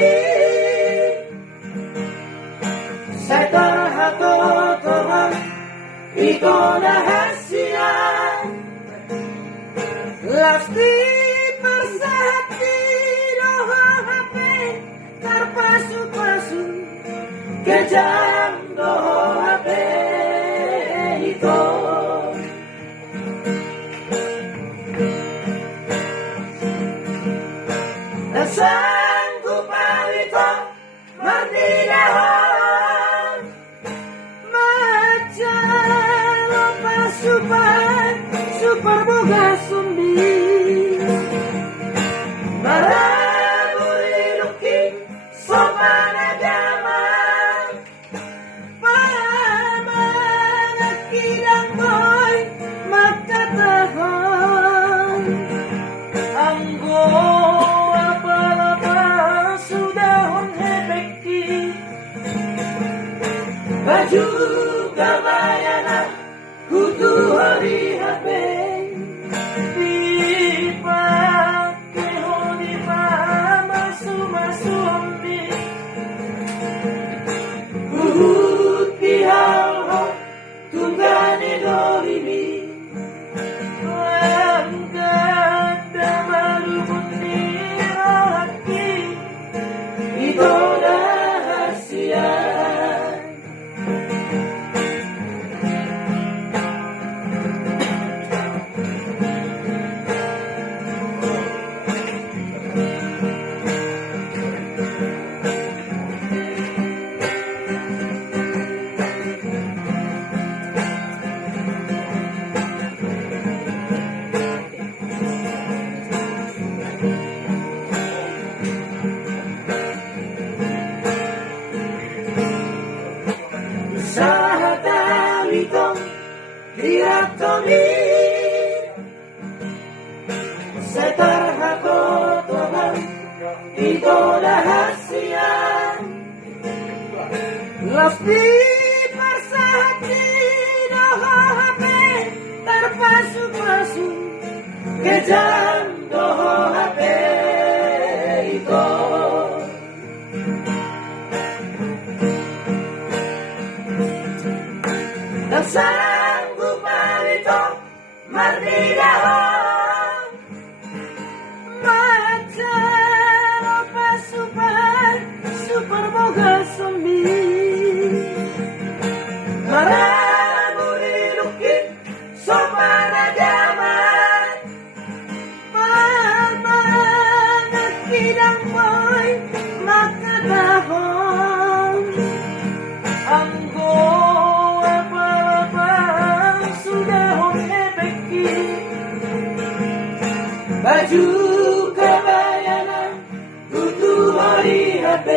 kami saya terhato-tohan ito rahasia lasti persahati HP terpasu-pasu kejam doho HP itu sanggup itu merdidahon macam lupa super boga sumbi maraburi luki sopan agama pamangat kidang boy maka tahon anggo baju kabayana kudu hari HP dipake hodi masu-masumbi uhut pihau tunggani dorimi angkat damarubut niraki itu rahasia Sahatawitong diatomi seterhato-tohan itu rahasia lasti persahati doho HP terpasu-pasu kejam doho HP itu dan sanggup itu merdidahon macam apa super boga sumbi maraburi luki sopan agama pamangat kidang boy maka tahon anggo baju kabayana kudu hari HP